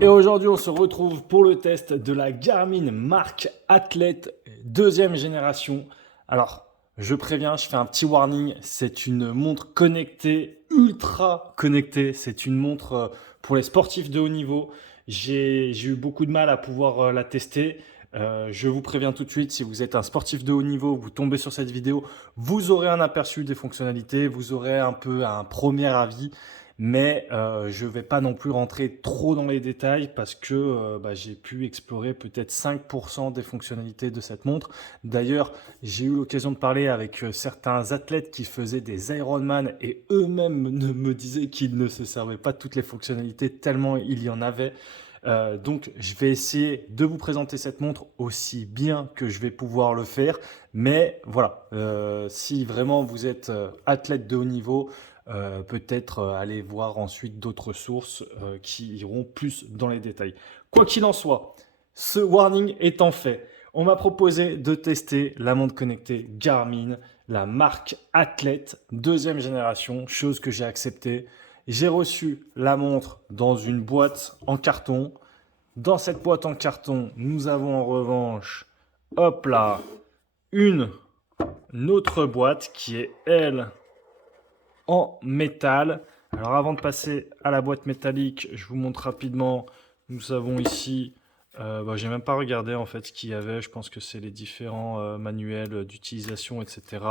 Et aujourd'hui, on se retrouve pour le test de la Garmin Mark Athlete deuxième génération. Alors, je préviens, je fais un petit warning, c'est une montre connectée, ultra connectée. C'est une montre pour les sportifs de haut niveau. J'ai eu beaucoup de mal à pouvoir la tester. Je vous préviens tout de suite, si vous êtes un sportif de haut niveau, vous tombez sur cette vidéo, vous aurez un aperçu des fonctionnalités, vous aurez un peu un premier avis. Mais je ne vais pas non plus rentrer trop dans les détails parce que j'ai pu explorer peut-être 5% des fonctionnalités de cette montre. D'ailleurs, j'ai eu l'occasion de parler avec certains athlètes qui faisaient des Ironman et eux-mêmes me disaient qu'ils ne se servaient pas de toutes les fonctionnalités tellement il y en avait. Donc, je vais essayer de vous présenter cette montre aussi bien que je vais pouvoir le faire. Mais voilà, si vraiment vous êtes athlète de haut niveau, peut-être aller voir ensuite d'autres sources qui iront plus dans les détails. Quoi qu'il en soit, ce warning étant fait, on m'a proposé de tester la montre connectée Garmin, la marque Athlete deuxième génération, chose que j'ai acceptée. J'ai reçu la montre dans une boîte en carton. Dans cette boîte en carton, nous avons en revanche, hop là, une autre boîte qui est, elle, en métal. Alors avant de passer à la boîte métallique, je vous montre rapidement. Nous avons ici, j'ai même pas regardé en fait ce qu'il y avait. Je pense que c'est les différents manuels d'utilisation, etc.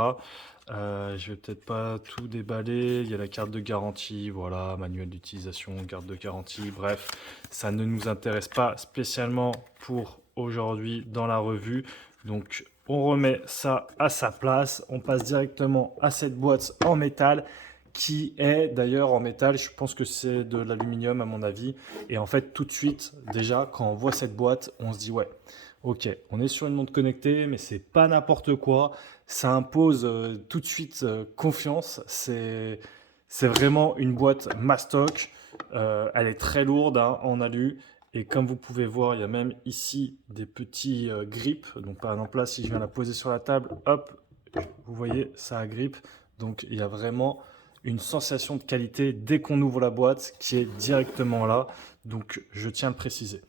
Je vais peut-être pas tout déballer. Il y a la carte de garantie, voilà, manuel d'utilisation, carte de garantie. Bref, ça ne nous intéresse pas spécialement pour aujourd'hui dans la revue. Donc on remet ça à sa place. On passe directement à cette boîte en métal qui est d'ailleurs en métal. Je pense que c'est de l'aluminium à mon avis. Et en fait, tout de suite, déjà, quand on voit cette boîte, on se dit ouais, ok, on est sur une montre connectée, mais c'est pas n'importe quoi. Ça impose tout de suite confiance. C'est vraiment une boîte mastoc. Elle est très lourde hein, en alu. Et comme vous pouvez voir, il y a même ici des petits grips. Donc par exemple là, si je viens la poser sur la table, hop, vous voyez, ça agrippe. Donc il y a vraiment une sensation de qualité dès qu'on ouvre la boîte qui est directement là. Donc je tiens à le préciser.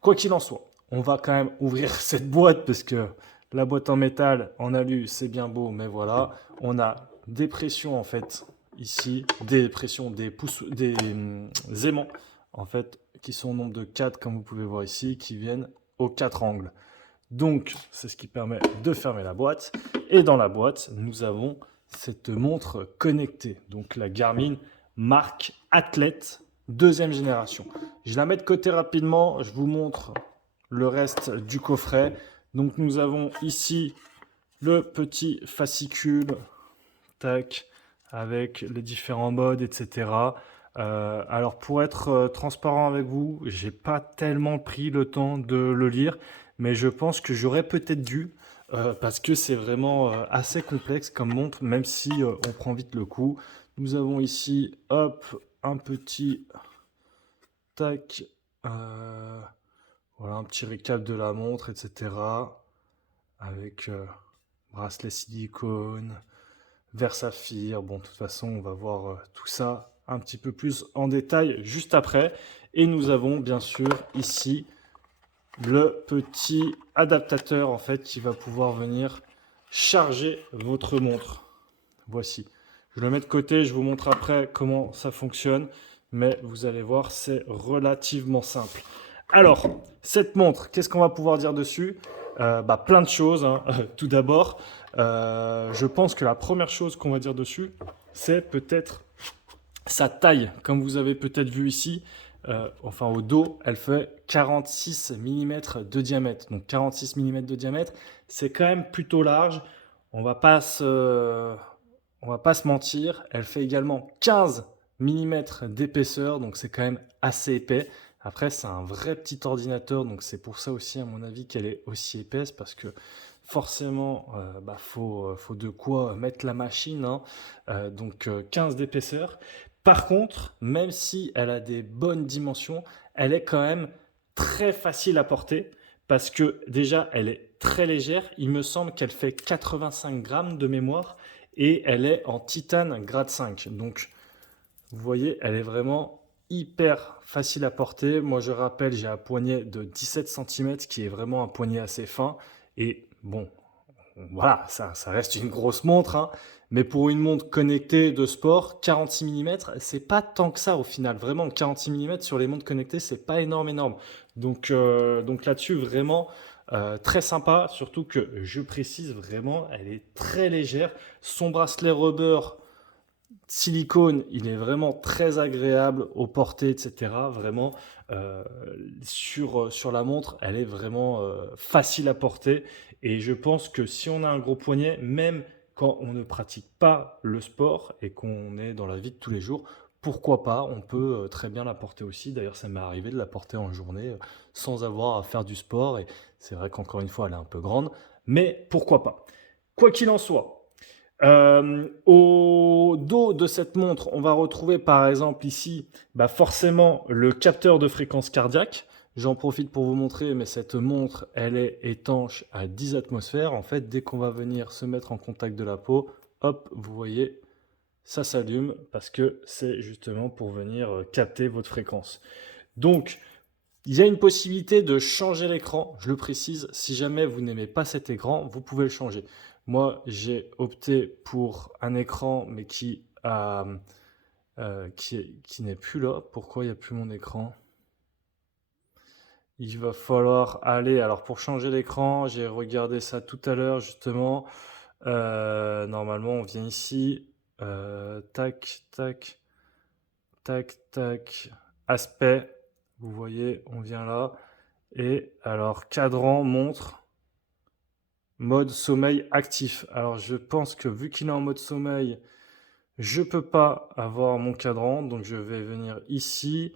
Quoi qu'il en soit, on va quand même ouvrir cette boîte parce que la boîte en métal, en alu, c'est bien beau, mais voilà, on a des pressions en fait ici, des pressions, des pouces, des aimants en fait qui sont au nombre de 4 comme vous pouvez voir ici, qui viennent aux 4 angles. Donc, c'est ce qui permet de fermer la boîte. Et dans la boîte, nous avons cette montre connectée. Donc, la Garmin marque Athlete deuxième génération. Je la mets de côté rapidement. Je vous montre le reste du coffret. Donc, nous avons ici le petit fascicule, tac, avec les différents modes, etc. Alors pour être transparent avec vous, j'ai pas tellement pris le temps de le lire, mais je pense que j'aurais peut-être dû, parce que c'est vraiment assez complexe comme montre, même si on prend vite le coup. Nous avons ici, hop, un petit tac, euh, voilà un petit récap de la montre, etc. Avec bracelet silicone, verre saphir. Bon, de toute façon, on va voir tout ça un petit peu plus en détail juste après. Et nous avons bien sûr ici le petit adaptateur en fait qui va pouvoir venir charger votre montre. Voici. Je le mets de côté, je vous montre après comment ça fonctionne, mais vous allez voir, c'est relativement simple. Alors, cette montre, qu'est-ce qu'on va pouvoir dire dessus? Plein de choses, hein. Tout d'abord, je pense que la première chose qu'on va dire dessus, c'est peut-être sa taille. Comme vous avez peut-être vu ici, enfin au dos, elle fait 46 mm de diamètre. Donc 46 mm de diamètre, c'est quand même plutôt large. On va pas se, on va pas se mentir. Elle fait également 15 mm d'épaisseur, donc c'est quand même assez épais. Après, c'est un vrai petit ordinateur, donc c'est pour ça aussi, à mon avis, qu'elle est aussi épaisse, parce que forcément, faut de quoi mettre la machine, hein. Donc 15 d'épaisseur. Par contre, même si elle a des bonnes dimensions, elle est quand même très facile à porter parce que déjà, elle est très légère. Il me semble qu'elle fait 85 grammes de mémoire et elle est en titane grade 5. Donc, vous voyez, elle est vraiment hyper facile à porter. Moi, je rappelle, j'ai un poignet de 17 centimètres qui est vraiment un poignet assez fin et bon, voilà, ça reste une grosse montre, hein, mais pour une montre connectée de sport, 46 millimètres, c'est pas tant que ça au final. Vraiment, 46 millimètres sur les montres connectées, c'est pas énorme, énorme. Donc là-dessus, vraiment très sympa. Surtout que je précise vraiment, elle est très légère. Son bracelet rubber silicone, il est vraiment très agréable au porté, etc. Vraiment, euh, sur la montre, elle est vraiment facile à porter. Et je pense que si on a un gros poignet, même quand on ne pratique pas le sport et qu'on est dans la vie de tous les jours, pourquoi pas, on peut très bien la porter aussi. D'ailleurs, ça m'est arrivé de la porter en journée sans avoir à faire du sport. Et c'est vrai qu'encore une fois, elle est un peu grande, mais pourquoi pas. Quoi qu'il en soit, au dos de cette montre, on va retrouver par exemple ici bah forcément le capteur de fréquence cardiaque. J'en profite pour vous montrer, mais cette montre, elle est étanche à 10 atmosphères. En fait, dès qu'on va venir se mettre en contact de la peau, hop, vous voyez, ça s'allume parce que c'est justement pour venir capter votre fréquence. Donc, il y a une possibilité de changer l'écran, je le précise, si jamais vous n'aimez pas cet écran, vous pouvez le changer. Moi, j'ai opté pour un écran, mais qui n'est plus là. Pourquoi il n'y a plus mon écran? Il va falloir aller, alors pour changer l'écran, j'ai regardé ça tout à l'heure justement. Normalement, on vient ici, tac, tac, tac, tac, aspect, vous voyez, on vient là. Et alors, cadran, montre, mode sommeil actif. Alors, je pense que vu qu'il est en mode sommeil, je peux pas avoir mon cadran. Donc, je vais venir ici.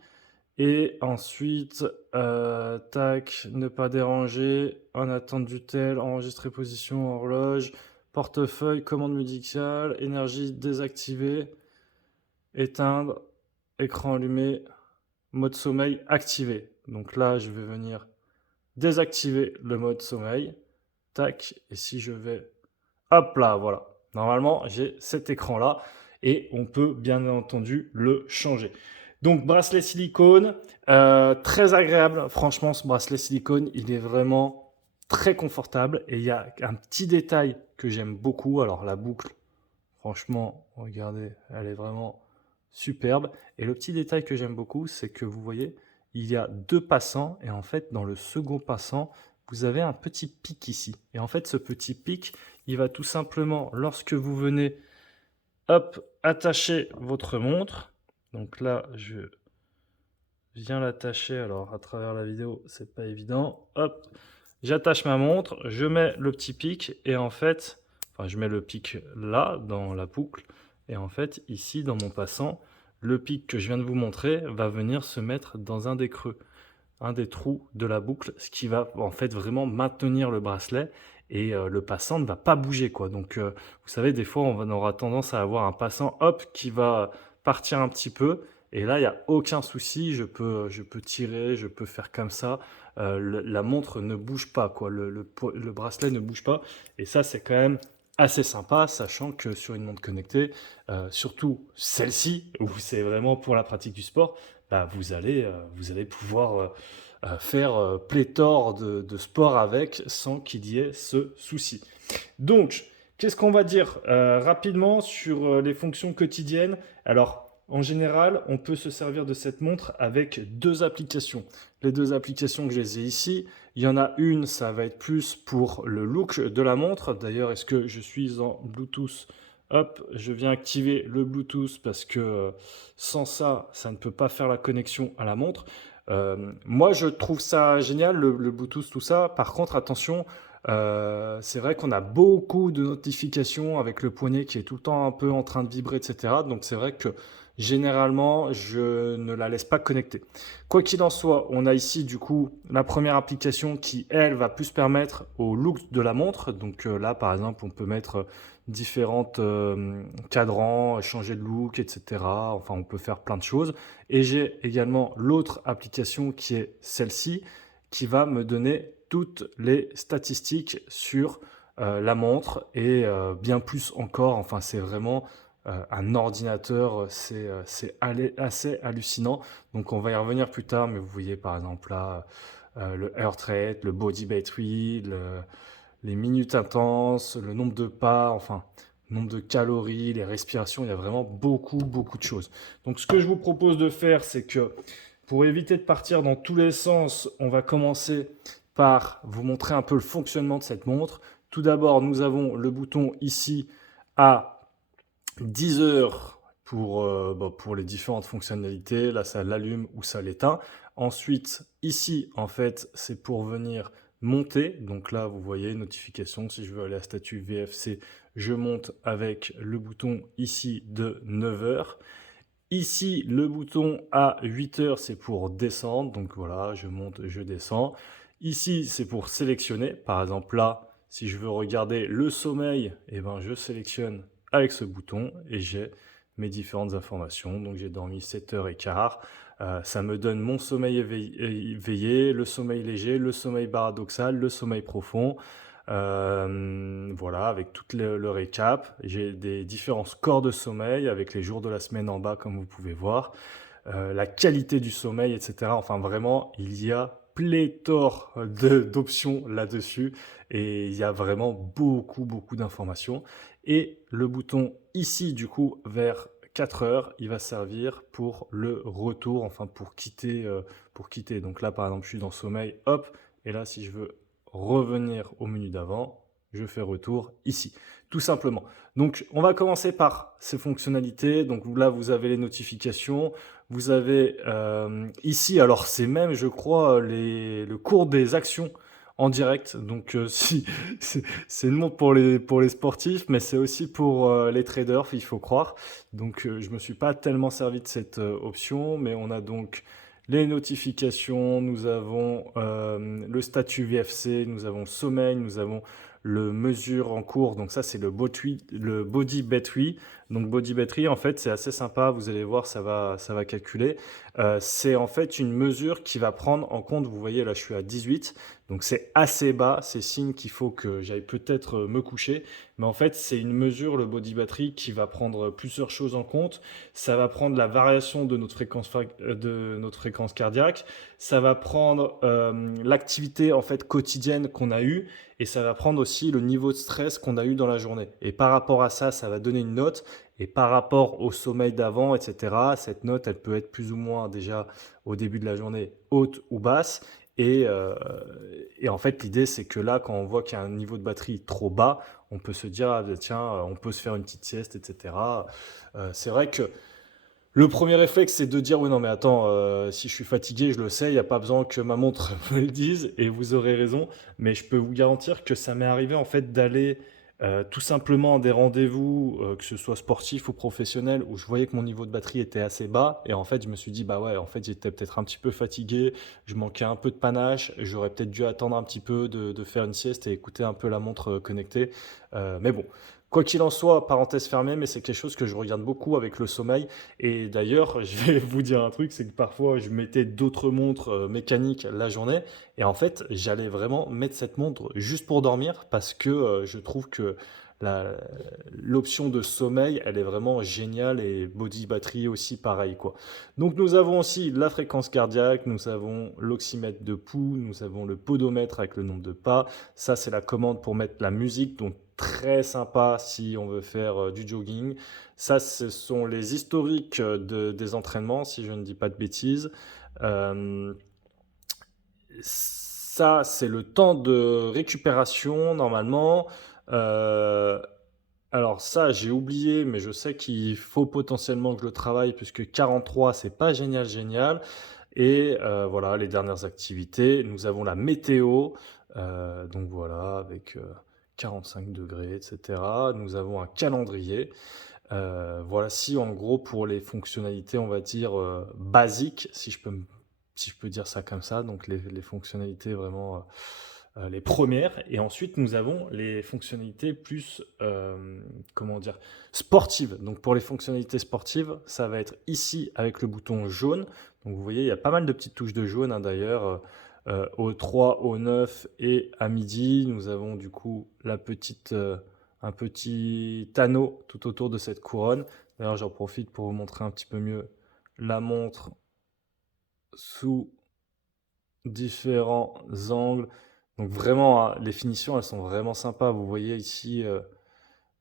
Et ensuite, tac, ne pas déranger, en attente du tel, enregistrer position, horloge, portefeuille, commande médicale, énergie désactivée, éteindre, écran allumé, mode sommeil activé. Donc là, je vais venir désactiver le mode sommeil. Tac, et si je vais, hop là, voilà. Normalement, j'ai cet écran-là et on peut bien entendu le changer. Donc, bracelet silicone, très agréable. Franchement, ce bracelet silicone, il est vraiment très confortable. Et il y a un petit détail que j'aime beaucoup. Alors, la boucle, franchement, regardez, elle est vraiment superbe. Et le petit détail que j'aime beaucoup, c'est que vous voyez, il y a deux passants. Et en fait, dans le second passant, vous avez un petit pic ici. Et en fait, ce petit pic, il va tout simplement, lorsque vous venez, hop, attacher votre montre. Donc là, je viens l'attacher. Alors, à travers la vidéo, c'est pas évident. Hop, j'attache ma montre, je mets le petit pic et en fait, enfin, je mets le pic là, dans la boucle. Et en fait, ici, dans mon passant, le pic que je viens de vous montrer va venir se mettre dans un des creux, un des trous de la boucle, ce qui va en fait vraiment maintenir le bracelet et le passant ne va pas bouger quoi. Donc vous savez, des fois on aura tendance à avoir un passant hop qui va partir un petit peu et là il n'y a aucun souci, je peux tirer, je peux faire comme ça. La montre ne bouge pas quoi, le bracelet ne bouge pas et ça c'est quand même assez sympa, sachant que sur une montre connectée, surtout celle-ci où c'est vraiment pour la pratique du sport, bah, vous allez pouvoir faire pléthore de sports avec sans qu'il y ait ce souci. Donc, qu'est-ce qu'on va dire rapidement sur les fonctions quotidiennes? Alors, en général, on peut se servir de cette montre avec deux applications. Les deux applications que je les ai ici, il y en a une, ça va être plus pour le look de la montre. D'ailleurs, est-ce que je suis en Bluetooth? Hop, je viens activer le Bluetooth parce que sans ça, ça ne peut pas faire la connexion à la montre. Moi, je trouve ça génial, le Bluetooth, tout ça. Par contre, attention, c'est vrai qu'on a beaucoup de notifications avec le poignet qui est tout le temps un peu en train de vibrer, etc. Donc, c'est vrai que généralement, je ne la laisse pas connecter. Quoi qu'il en soit, on a ici du coup la première application qui, elle, va plus permettre au look de la montre. Donc là, par exemple, on peut mettre différentes cadrans, changer de look, etc. Enfin, on peut faire plein de choses. Et j'ai également l'autre application qui est celle-ci, qui va me donner toutes les statistiques sur la montre et bien plus encore. Enfin, c'est vraiment un ordinateur, c'est assez hallucinant. Donc on va y revenir plus tard, mais vous voyez par exemple là, le heart rate, le body battery, les minutes intenses, le nombre de pas, enfin, le nombre de calories, les respirations, il y a vraiment beaucoup, beaucoup de choses. Donc ce que je vous propose de faire, c'est que pour éviter de partir dans tous les sens, on va commencer par vous montrer un peu le fonctionnement de cette montre. Tout d'abord, nous avons le bouton ici à 10 heures pour les différentes fonctionnalités. Là, ça l'allume ou ça l'éteint. Ensuite, ici, en fait, c'est pour venir monter. Donc là, vous voyez, notification. Si je veux aller à statut VFC, je monte avec le bouton ici de 9 heures. Ici, le bouton à 8 heures, c'est pour descendre. Donc voilà, je monte, je descends. Ici, c'est pour sélectionner. Par exemple, là, si je veux regarder le sommeil, eh ben, je sélectionne avec ce bouton et j'ai mes différentes informations. Donc j'ai dormi 7h15. Ça me donne mon sommeil éveillé, le sommeil léger, le sommeil paradoxal, le sommeil profond. Voilà, avec tout le récap. J'ai des différents scores de sommeil avec les jours de la semaine en bas, comme vous pouvez voir. La qualité du sommeil, etc. Enfin, vraiment, il y a pléthore d'options là-dessus et il y a vraiment beaucoup, beaucoup d'informations. Et le bouton ici, du coup, vers 4 heures, il va servir pour le retour, enfin pour quitter, pour quitter. Donc là, par exemple, je suis dans sommeil, hop, et là, si je veux revenir au menu d'avant, je fais retour ici, tout simplement. Donc, on va commencer par ces fonctionnalités. Donc là, vous avez les notifications. Vous avez ici, alors c'est même, je crois, le cours des actions en direct. Donc, si c'est une montre pour les sportifs, mais c'est aussi pour les traders, il faut croire. Donc, je me suis pas tellement servi de cette option, mais on a donc les notifications, nous avons le statut VFC, nous avons sommeil, nous avons le mesure en cours. Donc ça, c'est le body battery. Donc body battery, en fait, c'est assez sympa. Vous allez voir, ça va calculer. C'est en fait une mesure qui va prendre en compte, vous voyez, là, je suis à 18. Donc c'est assez bas. C'est signe qu'il faut que j'aille peut-être me coucher. Mais en fait, c'est une mesure, le body battery, qui va prendre plusieurs choses en compte. Ça va prendre la variation de notre fréquence cardiaque. Ça va prendre l'activité en fait quotidienne qu'on a eue et ça va prendre aussi le niveau de stress qu'on a eu dans la journée. Et par rapport à ça, ça va donner une note. Et par rapport au sommeil d'avant, etc., cette note, elle peut être plus ou moins déjà au début de la journée haute ou basse. Et en fait, l'idée, c'est que là, quand on voit qu'il y a un niveau de batterie trop bas, on peut se dire, ah, ben, tiens, on peut se faire une petite sieste, etc. C'est vrai que le premier réflexe, c'est de dire, oui, non, mais attends, si je suis fatigué, je le sais, il n'y a pas besoin que ma montre me le dise, et vous aurez raison, mais je peux vous garantir que ça m'est arrivé en fait d'aller tout simplement à des rendez-vous, que ce soit sportif ou professionnel, où je voyais que mon niveau de batterie était assez bas, et en fait, je me suis dit, bah ouais, en fait, j'étais peut-être un petit peu fatigué, je manquais un peu de panache, j'aurais peut-être dû attendre un petit peu de faire une sieste et écouter un peu la montre connectée. Mais bon, quoi qu'il en soit, parenthèse fermée, mais c'est quelque chose que je regarde beaucoup avec le sommeil. Et d'ailleurs, je vais vous dire un truc, c'est que parfois je mettais d'autres montres mécaniques la journée et en fait j'allais vraiment mettre cette montre juste pour dormir parce que je trouve que la- l'option de sommeil, elle est vraiment géniale et body battery aussi pareil quoi. Donc nous avons aussi la fréquence cardiaque, nous avons l'oxymètre de pouls, nous avons le podomètre avec le nombre de pas. Ça c'est la commande pour mettre la musique, donc très sympa si on veut faire du jogging. Ça, ce sont les historiques des entraînements, si je ne dis pas de bêtises. Euh, Ça, c'est le temps de récupération, normalement. Euh, alors ça, j'ai oublié, mais je sais qu'il faut potentiellement que je le travaille, puisque 43, c'est pas génial, génial. Et voilà, les dernières activités. Nous avons la météo, donc voilà, avec 45 degrés, etc. Nous avons un calendrier. Voici en gros pour les fonctionnalités, on va dire, basiques, si je peux dire ça comme ça, donc les fonctionnalités vraiment les premières. Et ensuite, nous avons les fonctionnalités plus, comment dire, sportives. Donc pour les fonctionnalités sportives, ça va être ici avec le bouton jaune. Donc vous voyez, il y a pas mal de petites touches de jaune hein, d'ailleurs. Au 3, au 9 et à midi, nous avons du coup la petite, un petit anneau tout autour de cette couronne. D'ailleurs, j'en profite pour vous montrer un petit peu mieux la montre sous différents angles. Donc vraiment, hein, les finitions, elles sont vraiment sympas. Vous voyez ici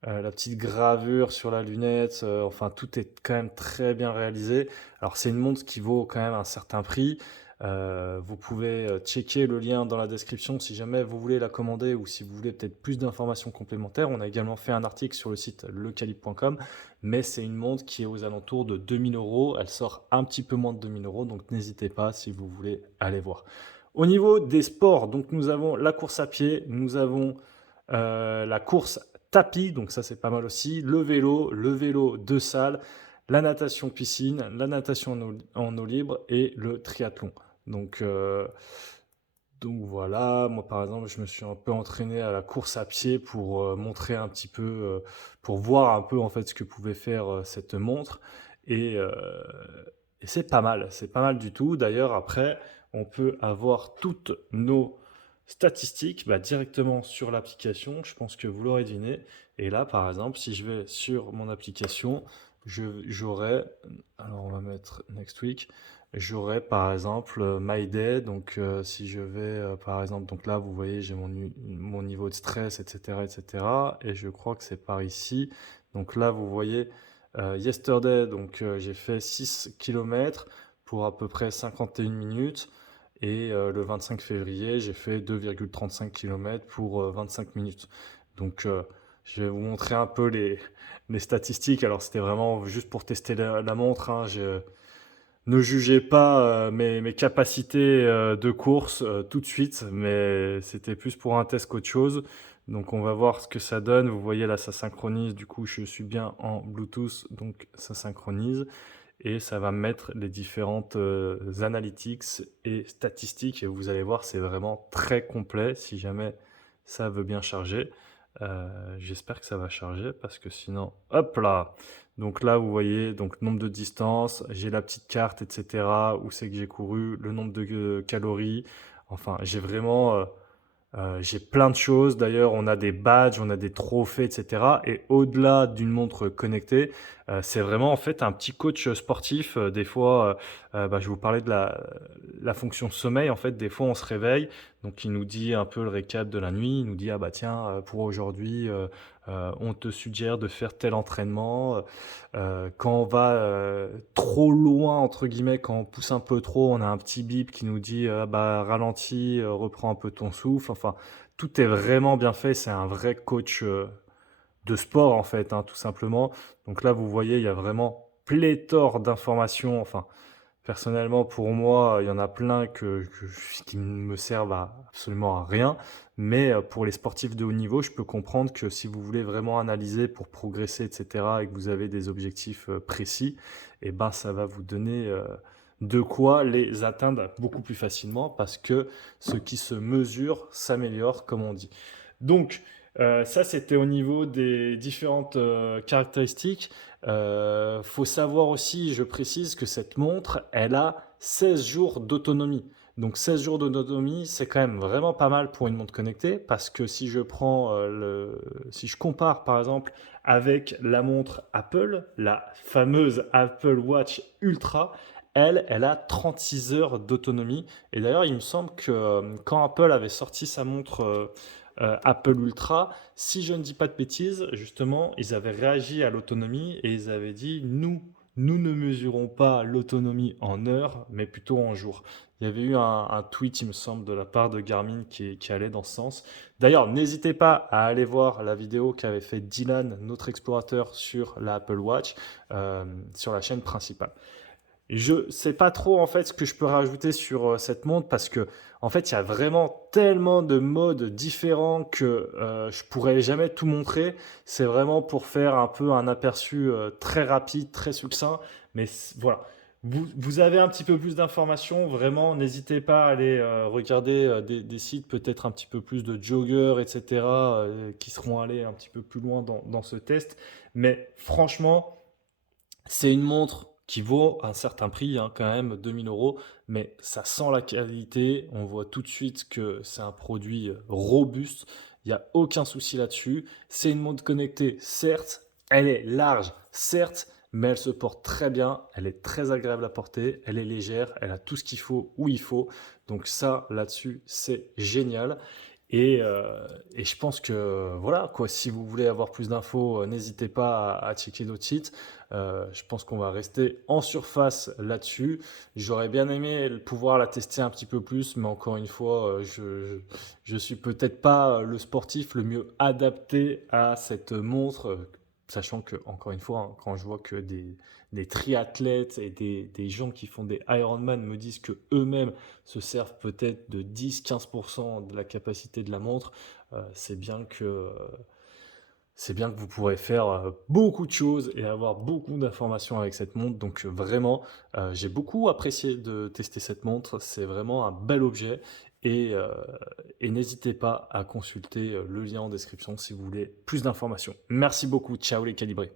la petite gravure sur la lunette. Enfin, tout est quand même très bien réalisé. Alors, c'est une montre qui vaut quand même un certain prix. Vous pouvez checker le lien dans la description si jamais vous voulez la commander ou si vous voulez peut-être plus d'informations complémentaires. On a également fait un article sur le site lecalibre.com, mais c'est une montre qui est aux alentours de 2000 euros. Elle sort un petit peu moins de 2000 euros, donc n'hésitez pas si vous voulez aller voir. Au niveau des sports, donc nous avons la course à pied, nous avons la course tapis, donc ça c'est pas mal aussi, le vélo de salle, la natation piscine, la natation en eau libre et le triathlon. Donc, euh, donc voilà, moi par exemple, je me suis un peu entraîné à la course à pied pour montrer un petit peu, pour voir un peu en fait ce que pouvait faire cette montre. Et, euh, et c'est pas mal du tout. D'ailleurs, après, on peut avoir toutes nos statistiques bah, directement sur l'application. Je pense que vous l'aurez deviné. Et là, par exemple, si je vais sur mon application, j'aurai, alors on va mettre Next Week. J'aurais par exemple My Day, donc si je vais par exemple, donc là vous voyez j'ai mon niveau de stress, etc., etc. Et je crois que c'est par ici. Donc là vous voyez Yesterday, donc j'ai fait 6 kilomètres pour à peu près 51 minutes. Et le 25 février, j'ai fait 2,35 km pour 25 minutes. Donc je vais vous montrer un peu les statistiques. Alors c'était vraiment juste pour tester la montre, hein. Ne jugez pas mes capacités de course tout de suite, mais c'était plus pour un test qu'autre chose. Donc on va voir ce que ça donne. Vous voyez là, ça synchronise. Du coup, je suis bien en Bluetooth, donc ça synchronise. Et ça va mettre les différentes analytics et statistiques. Et vous allez voir, c'est vraiment très complet si jamais ça veut bien charger. J'espère que ça va charger parce que sinon, hop là! Donc là, vous voyez, donc nombre de distances, j'ai la petite carte, etc. Où c'est que j'ai couru, le nombre de calories. Enfin, j'ai vraiment j'ai plein de choses. D'ailleurs, on a des badges, on a des trophées, etc. Et au-delà d'une montre connectée, c'est vraiment en fait un petit coach sportif. Des fois, bah, je vous parlais de la fonction sommeil. En fait, des fois, on se réveille, donc il nous dit un peu le récap de la nuit. Il nous dit ah bah tiens, pour aujourd'hui, on te suggère de faire tel entraînement. Quand on va trop loin entre guillemets, quand on pousse un peu trop, on a un petit bip qui nous dit ah bah ralentis, reprends un peu ton souffle. Enfin, tout est vraiment bien fait. C'est un vrai coach de sport en fait, hein, tout simplement. Donc là, vous voyez, il y a vraiment pléthore d'informations. Enfin, personnellement, pour moi, il y en a plein qui ne me servent absolument à rien. Mais pour les sportifs de haut niveau, je peux comprendre que si vous voulez vraiment analyser pour progresser, etc., et que vous avez des objectifs précis, eh ben, ça va vous donner de quoi les atteindre beaucoup plus facilement parce que ce qui se mesure s'améliore, comme on dit. Donc, ça, c'était au niveau des différentes caractéristiques. Faut savoir aussi, je précise, que cette montre, elle a 16 jours d'autonomie. Donc 16 jours d'autonomie, c'est quand même vraiment pas mal pour une montre connectée parce que si je prends si je compare par exemple avec la montre Apple, la fameuse Apple Watch Ultra, elle a 36 heures d'autonomie. Et d'ailleurs, il me semble que quand Apple avait sorti sa montre Apple Ultra, si je ne dis pas de bêtises, justement, ils avaient réagi à l'autonomie et ils avaient dit, nous ne mesurons pas l'autonomie en heures, mais plutôt en jours. Il y avait eu un tweet, il me semble, de la part de Garmin qui allait dans ce sens. D'ailleurs, n'hésitez pas à aller voir la vidéo qu'avait fait Dylan, notre explorateur, sur la Apple Watch, sur la chaîne principale. Et je sais pas trop en fait ce que je peux rajouter sur cette montre parce que en fait il y a vraiment tellement de modes différents que je pourrais jamais tout montrer. C'est vraiment pour faire un peu un aperçu très rapide, très succinct. Mais voilà, vous avez un petit peu plus d'informations. Vraiment, n'hésitez pas à aller regarder des sites peut-être un petit peu plus de joggers, etc. Qui seront allés un petit peu plus loin dans ce test. Mais franchement. C'est une montre qui vaut un certain prix, hein, quand même, 2000 euros, mais ça sent la qualité. On voit tout de suite que c'est un produit robuste Il n'y a aucun souci là-dessus. C'est une montre connectée, certes, elle est large, certes, mais elle se porte très bien, elle est très agréable à porter, elle est légère, elle a tout ce qu'il faut où il faut. Donc ça, là-dessus, c'est génial. Et je pense que voilà quoi, si vous voulez avoir plus d'infos, n'hésitez pas à checker d'autres sites. Je pense qu'on va rester en surface là-dessus. J'aurais bien aimé pouvoir la tester un petit peu plus, mais encore une fois, je suis peut-être pas le sportif le mieux adapté à cette montre, sachant que, encore une fois, hein, quand je vois que des triathlètes et des gens qui font des Ironman me disent que eux-mêmes se servent peut-être de 10-15% de la capacité de la montre, c'est bien que vous pourrez faire beaucoup de choses et avoir beaucoup d'informations avec cette montre. Donc vraiment, j'ai beaucoup apprécié de tester cette montre. C'est vraiment un bel objet. Et, euh, et n'hésitez pas à consulter le lien en description si vous voulez plus d'informations. Merci beaucoup. Ciao les calibrés.